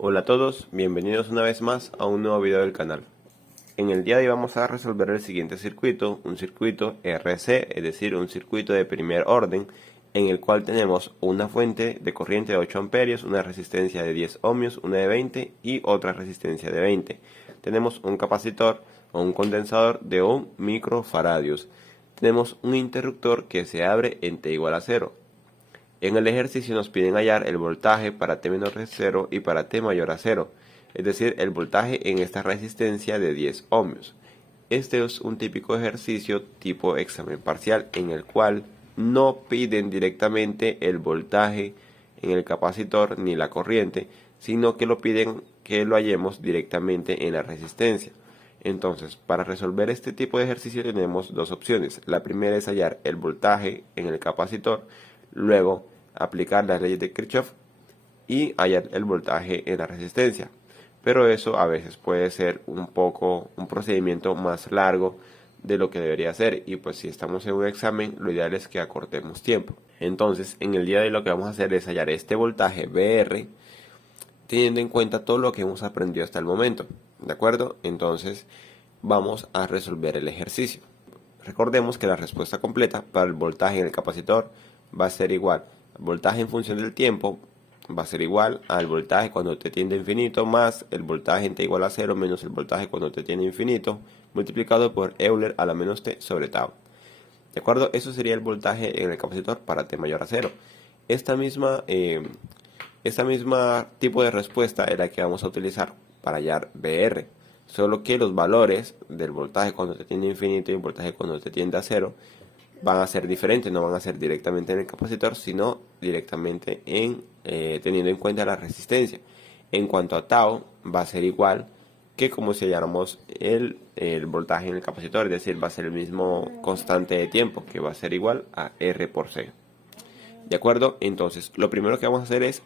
Hola a todos, bienvenidos una vez más a un nuevo video del canal. En el día de hoy vamos a resolver el siguiente circuito, un circuito RC, es decir, un circuito de primer orden, en el cual tenemos una fuente de corriente de 8 amperios, una resistencia de 10 ohmios, una de 20 y otra resistencia de 20. Tenemos un capacitor o un condensador de 1 microfaradios. Tenemos un interruptor que se abre en T igual a 0. En el ejercicio nos piden hallar el voltaje para T menor a 0 y para T mayor a 0, es decir, el voltaje en esta resistencia de 10 ohmios. Este es un típico ejercicio tipo examen parcial en el cual no piden directamente el voltaje en el capacitor ni la corriente, sino que lo piden que lo hallemos directamente en la resistencia. Entonces, para resolver este tipo de ejercicio tenemos dos opciones. La primera es hallar el voltaje en el capacitor, luego aplicar las leyes de Kirchhoff y hallar el voltaje en la resistencia. Pero eso a veces puede ser un procedimiento más largo de lo que debería ser, y pues si estamos en un examen lo ideal es que acortemos tiempo. Entonces en el día de hoy lo que vamos a hacer es hallar este voltaje VR teniendo en cuenta todo lo que hemos aprendido hasta el momento, ¿de acuerdo? Entonces vamos a resolver el ejercicio. Recordemos que la respuesta completa para el voltaje en el capacitor va a ser igual al voltaje en función del tiempo, va a ser igual al voltaje cuando t tiende a infinito más el voltaje en t igual a 0 menos el voltaje cuando t tiende a infinito multiplicado por Euler a la menos t sobre tau. ¿De acuerdo? Eso sería el voltaje en el capacitor para t mayor a 0. Esta misma tipo de respuesta es la que vamos a utilizar para hallar VR, solo que los valores del voltaje cuando t tiende a infinito y el voltaje cuando t tiende a 0 van a ser diferentes, no van a ser directamente en el capacitor, sino directamente teniendo en cuenta la resistencia. En cuanto a tau, va a ser igual que como si halláramos el voltaje en el capacitor, es decir, va a ser el mismo constante de tiempo, que va a ser igual a R por C. ¿De acuerdo? Entonces, lo primero que vamos a hacer es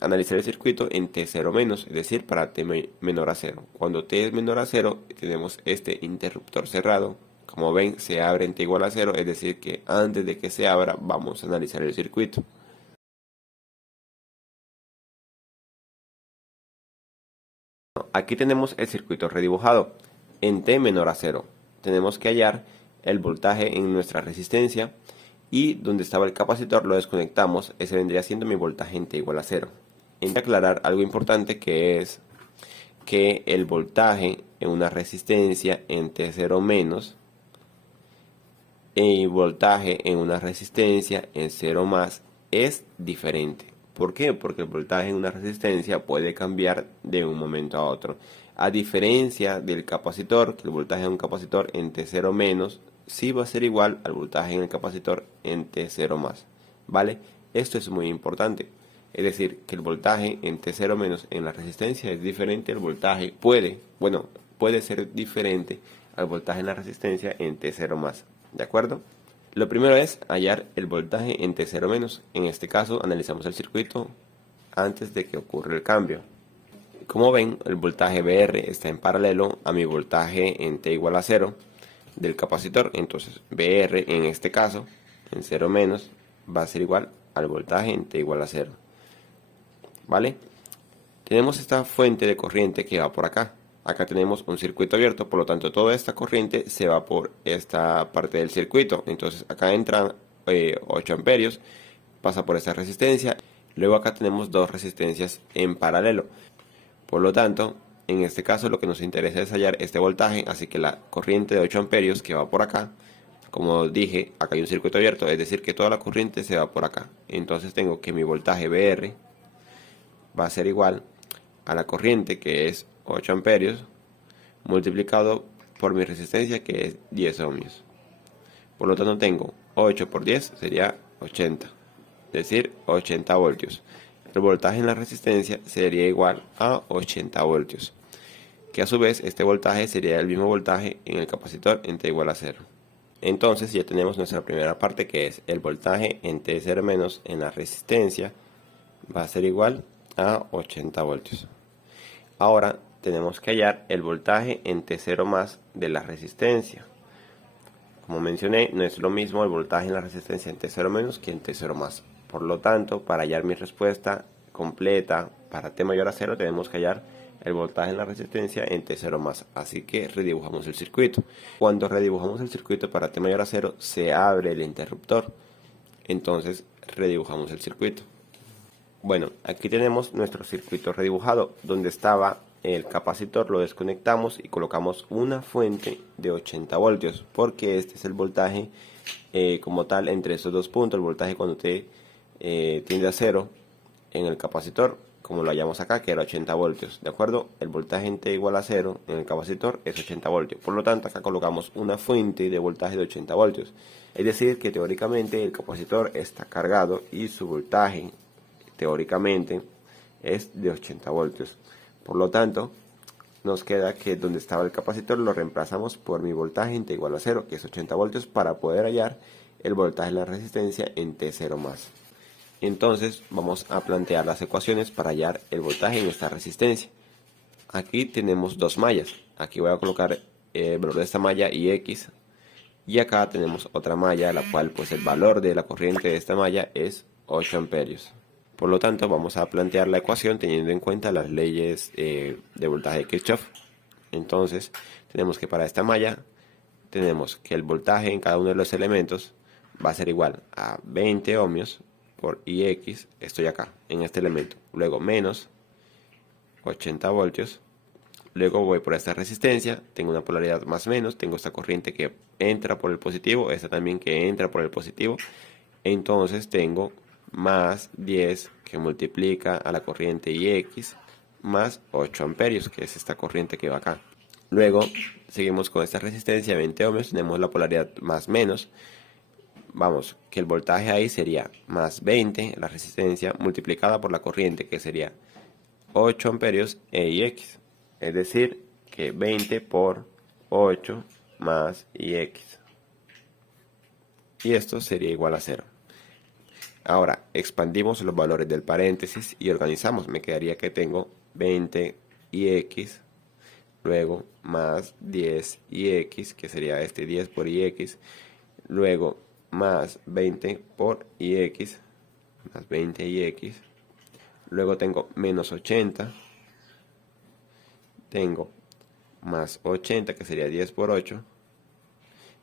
analizar el circuito en T0 menos, es decir, para T menor a 0. Cuando T es menor a 0, tenemos este interruptor cerrado. Como ven, se abre en T igual a 0, es decir, que antes de que se abra, vamos a analizar el circuito. Aquí tenemos el circuito redibujado en T menor a 0. Tenemos que hallar el voltaje en nuestra resistencia y donde estaba el capacitor lo desconectamos. Ese vendría siendo mi voltaje en T igual a 0. Hay que aclarar algo importante, que es que el voltaje en una resistencia en T0 menos y voltaje en una resistencia en 0 más es diferente. ¿Por qué? Porque el voltaje en una resistencia puede cambiar de un momento a otro. A diferencia del capacitor, que el voltaje en un capacitor en T0 menos sí va a ser igual al voltaje en el capacitor en T0 más. ¿Vale? Esto es muy importante. Es decir, que el voltaje en T0 menos en la resistencia es diferente al voltaje, puede ser diferente al voltaje en la resistencia en T0 más. ¿De acuerdo? Lo primero es hallar el voltaje en T0 menos. En este caso analizamos el circuito antes de que ocurra el cambio. Como ven, el voltaje VR está en paralelo a mi voltaje en T igual a 0 del capacitor. Entonces VR en este caso, en 0 menos, va a ser igual al voltaje en T igual a 0. ¿Vale? Tenemos esta fuente de corriente que va por acá. Acá tenemos un circuito abierto, por lo tanto toda esta corriente se va por esta parte del circuito. Entonces acá entran 8 amperios, pasa por esta resistencia. Luego acá tenemos dos resistencias en paralelo. Por lo tanto, en este caso lo que nos interesa es hallar este voltaje, así que la corriente de 8 amperios que va por acá, como dije, acá hay un circuito abierto, es decir que toda la corriente se va por acá. Entonces tengo que mi voltaje VR va a ser igual a la corriente, que es 8 amperios, multiplicado por mi resistencia, que es 10 ohmios. Por lo tanto tengo 8 por 10 sería 80, es decir, 80 voltios. El voltaje en la resistencia sería igual a 80 voltios, que a su vez este voltaje sería el mismo voltaje en el capacitor en T igual a 0. Entonces ya tenemos nuestra primera parte, que es el voltaje en T0 menos en la resistencia va a ser igual a 80 voltios. Ahora tenemos que hallar el voltaje en T0 más de la resistencia. Como mencioné, no es lo mismo el voltaje en la resistencia en T0 menos que en T0 más. Por lo tanto, para hallar mi respuesta, completa para T mayor a 0 tenemos que hallar el voltaje en la resistencia en T0 más. Así que redibujamos el circuito. Cuando redibujamos el circuito para T mayor a 0 se abre el interruptor. Entonces redibujamos el circuito. Bueno, aquí tenemos nuestro circuito redibujado. Donde estaba el capacitor lo desconectamos y colocamos una fuente de 80 voltios. Porque este es el voltaje como tal entre estos dos puntos. El voltaje cuando T tiende a 0 en el capacitor, como lo hallamos acá, que era 80 voltios, ¿de acuerdo? El voltaje en T igual a 0 en el capacitor es 80 voltios. Por lo tanto, acá colocamos una fuente de voltaje de 80 voltios. Es decir, que teóricamente el capacitor está cargado y su voltaje, teóricamente, es de 80 voltios. Por lo tanto, nos queda que donde estaba el capacitor lo reemplazamos por mi voltaje en T igual a 0, que es 80 voltios, para poder hallar el voltaje de la resistencia en T0 más. Entonces vamos a plantear las ecuaciones para hallar el voltaje en esta resistencia. Aquí tenemos dos mallas. Aquí voy a colocar el valor de esta malla y X. Y acá tenemos otra malla, la cual pues el valor de la corriente de esta malla es 8 amperios. Por lo tanto vamos a plantear la ecuación teniendo en cuenta las leyes de voltaje de Kirchhoff. Entonces tenemos que para esta malla tenemos que el voltaje en cada uno de los elementos va a ser igual a 20 ohmios por IX, estoy acá, en este elemento. Luego menos 80 voltios. Luego voy por esta resistencia, tengo una polaridad más menos, tengo esta corriente que entra por el positivo, esta también que entra por el positivo. Entonces tengo más 10 que multiplica a la corriente IX más 8 amperios, que es esta corriente que va acá. Luego seguimos con esta resistencia, 20 ohmios, tenemos la polaridad más menos. Vamos, que el voltaje ahí sería más 20, la resistencia, multiplicada por la corriente, que sería 8 amperios EIX. Es decir, que 20 por 8 más IX. Y esto sería igual a 0. Ahora, expandimos los valores del paréntesis y organizamos. Me quedaría que tengo 20 IX, luego más 10 IX, que sería este 10 por IX, luego más 20 por IX, más 20 IX, luego tengo menos 80, tengo más 80 que sería 10 por 8,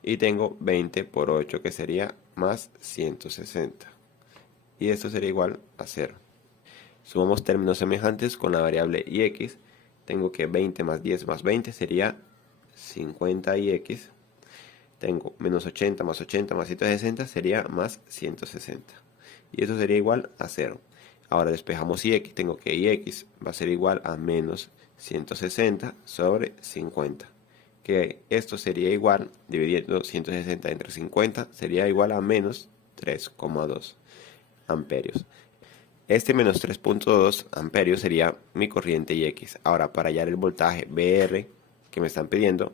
y tengo 20 por 8 que sería más 160, y esto sería igual a 0. Sumamos términos semejantes con la variable IX, tengo que 20 más 10 más 20 sería 50 IX, tengo menos 80 más 80 más 160 sería más 160. Y eso sería igual a 0. Ahora despejamos IX, tengo que IX va a ser igual a menos 160 sobre 50. Que esto sería igual, dividiendo 160 entre 50, sería igual a menos 3,2 amperios. Este menos 3,2 amperios sería mi corriente IX. Ahora, para hallar el voltaje BR que me están pidiendo,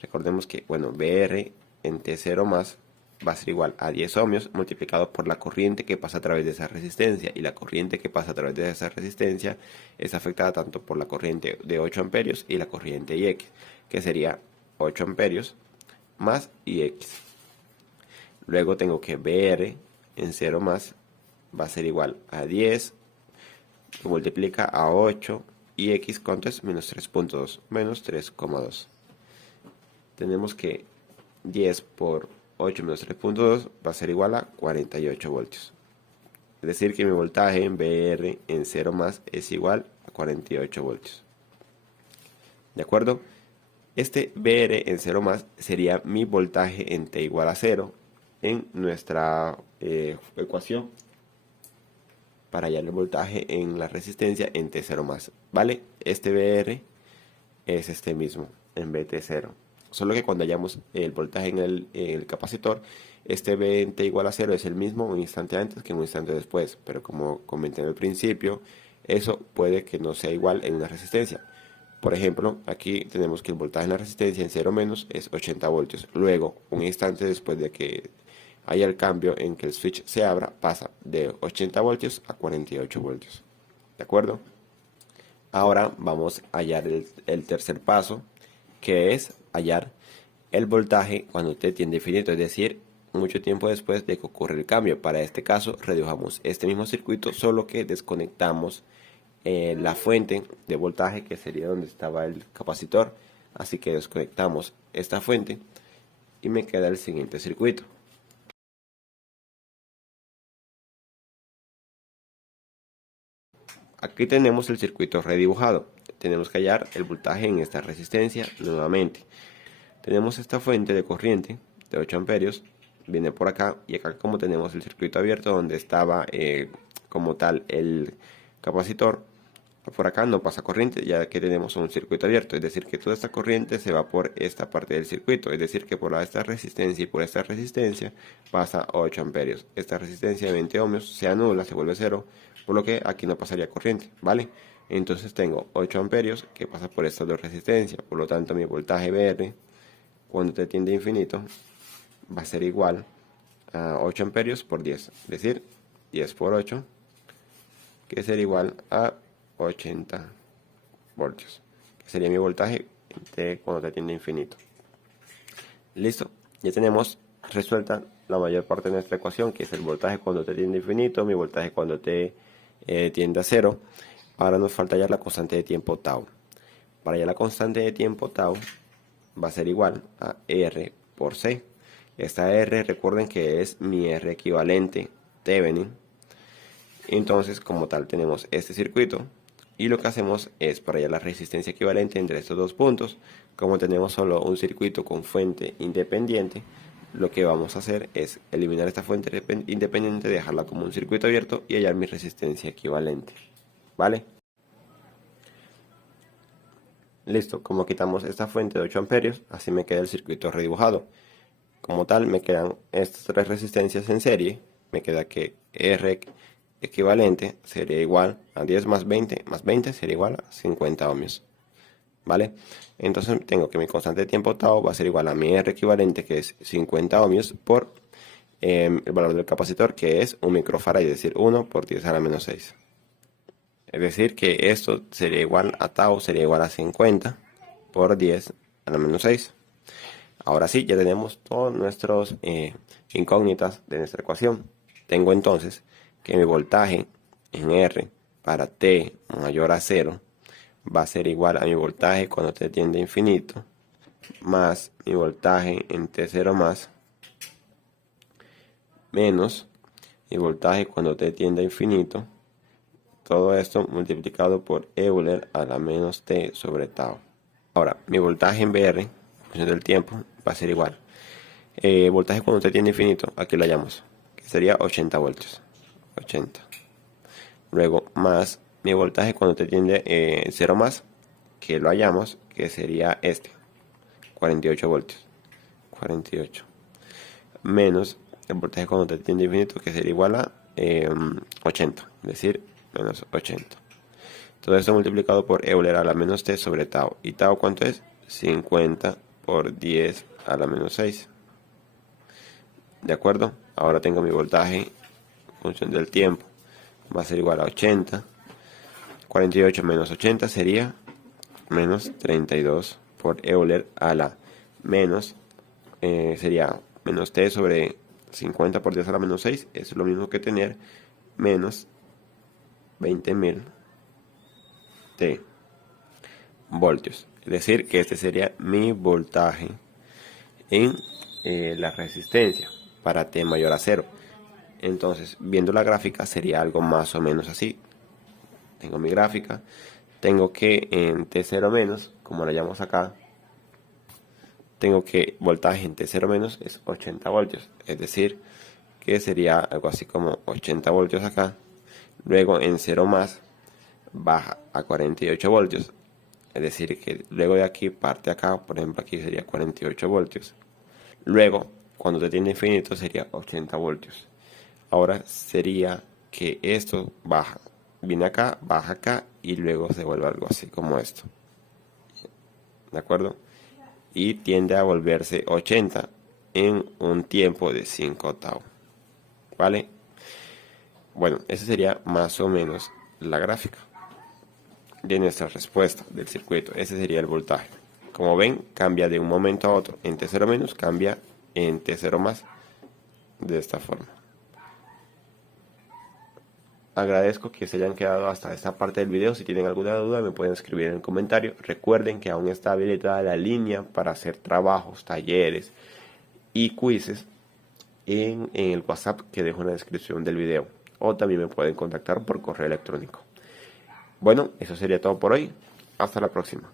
recordemos que, bueno, BR en T0 más va a ser igual a 10 ohmios multiplicado por la corriente que pasa a través de esa resistencia. Y la corriente que pasa a través de esa resistencia es afectada tanto por la corriente de 8 amperios y la corriente IX, que sería 8 amperios más IX. Luego tengo que BR en 0 más va a ser igual a 10 que multiplica a 8 y X, ¿cuánto es? Menos 3,2, menos 3,2. Tenemos que 10 por 8 menos 3,2 va a ser igual a 48 voltios. Es decir, que mi voltaje en BR en 0 más es igual a 48 voltios. ¿De acuerdo? Este BR en 0 más sería mi voltaje en T igual a 0 en nuestra ecuación para hallar el voltaje en la resistencia en T0 más. ¿Vale? Este BR es este mismo en BT0. Solo que cuando hallamos el voltaje en el capacitor, este V en T igual a 0 es el mismo un instante antes que un instante después. Pero como comenté en el principio, eso puede que no sea igual en una resistencia. Por ejemplo, aquí tenemos que el voltaje en la resistencia en 0 menos es 80 voltios. Luego, un instante después de que haya el cambio en que el switch se abra, pasa de 80 voltios a 48 voltios. ¿De acuerdo? Ahora vamos a hallar el tercer paso, que es hallar el voltaje cuando T tiende a infinito, es decir, mucho tiempo después de que ocurre el cambio. Para este caso redibujamos este mismo circuito, solo que desconectamos la fuente de voltaje, que sería donde estaba el capacitor. Así que desconectamos esta fuente y me queda el siguiente circuito. Aquí tenemos el circuito redibujado. Tenemos que hallar el voltaje en esta resistencia nuevamente. Tenemos esta fuente de corriente de 8 amperios, viene por acá, y acá como tenemos el circuito abierto donde estaba como tal el capacitor, por acá no pasa corriente ya que tenemos un circuito abierto, es decir que toda esta corriente se va por esta parte del circuito, es decir que por esta resistencia y por esta resistencia pasa 8 amperios. Esta resistencia de 20 ohmios se anula, se vuelve cero, por lo que aquí no pasaría corriente, ¿vale? Entonces tengo 8 amperios que pasa por estas dos resistencias, por lo tanto mi voltaje VR cuando te tiende a infinito va a ser igual a 8 amperios por 10, es decir, 10 por 8, que sería igual a 80 voltios, que sería mi voltaje cuando te tiende a infinito. Listo, ya tenemos resuelta la mayor parte de nuestra ecuación, que es el voltaje cuando te tiende a infinito, mi voltaje cuando te tiende a cero. Ahora nos falta ya la constante de tiempo tau. Para hallar la constante de tiempo tau va a ser igual a R por C. Esta R, recuerden que es mi R equivalente Thevenin. Entonces, como tal, tenemos este circuito. Y lo que hacemos es, para hallar la resistencia equivalente entre estos dos puntos, como tenemos solo un circuito con fuente independiente, lo que vamos a hacer es eliminar esta fuente independiente, dejarla como un circuito abierto y hallar mi resistencia equivalente. ¿Vale? Listo, como quitamos esta fuente de 8 amperios, así me queda el circuito redibujado. Como tal, me quedan estas tres resistencias en serie. Me queda que R equivalente sería igual a 10 más 20 sería igual a 50 ohmios. ¿Vale? Entonces tengo que mi constante de tiempo tau va a ser igual a mi R equivalente, que es 50 ohmios, por el valor del capacitor, que es 1 microfarad, es decir, 1 por 10 a la menos 6. Es decir, que esto sería igual a tau, sería igual a 50 por 10 a la menos 6. Ahora sí, ya tenemos todas nuestras incógnitas de nuestra ecuación. Tengo entonces que mi voltaje en R para T mayor a 0 va a ser igual a mi voltaje cuando T tiende a infinito, más mi voltaje en T0 más, menos mi voltaje cuando T tiende a infinito. Todo esto multiplicado por Euler a la menos T sobre tau. Ahora, mi voltaje en VR, en función del tiempo, va a ser igual. Voltaje cuando T tiende a infinito, aquí lo hallamos, que sería 80 voltios. 80. Luego, más mi voltaje cuando T tiende 0 más, que lo hallamos, que sería este, 48 voltios. 48. Menos el voltaje cuando T tiende a infinito, que sería igual a 80, es decir, menos 80. Todo esto multiplicado por Euler a la menos T sobre tau. ¿Y tau cuánto es? 50 por 10 a la menos 6. ¿De acuerdo? Ahora tengo mi voltaje en función del tiempo. Va a ser igual a 80. 48 menos 80 sería menos 32 por Euler a la menos, sería menos T sobre 50 por 10 a la menos 6. Es lo mismo que tener menos 20.000 T voltios. Es decir, que este sería mi voltaje en la resistencia para T mayor a 0. Entonces, viendo la gráfica, sería algo más o menos así. Tengo mi gráfica. Tengo que en T0 menos, como la llamamos acá, tengo que voltaje en T0 menos es 80 voltios. Es decir, que sería algo así como 80 voltios acá. Luego en 0 más baja a 48 voltios. Es decir, que luego de aquí parte acá, por ejemplo aquí sería 48 voltios. Luego, cuando te tiende a infinito sería 80 voltios. Ahora sería que esto baja, viene acá, baja acá y luego se vuelve algo así como esto. ¿De acuerdo? Y tiende a volverse 80 en un tiempo de 5 tau. ¿Vale? Bueno, esa sería más o menos la gráfica de nuestra respuesta del circuito. Ese sería el voltaje. Como ven, cambia de un momento a otro. En T0 menos cambia en T0 más. de esta forma. Agradezco que se hayan quedado hasta esta parte del video. Si tienen alguna duda me pueden escribir en el comentario. Recuerden que aún está habilitada la línea para hacer trabajos, talleres y quizzes en el WhatsApp que dejo en la descripción del video. O también me pueden contactar por correo electrónico. Bueno, eso sería todo por hoy. Hasta la próxima.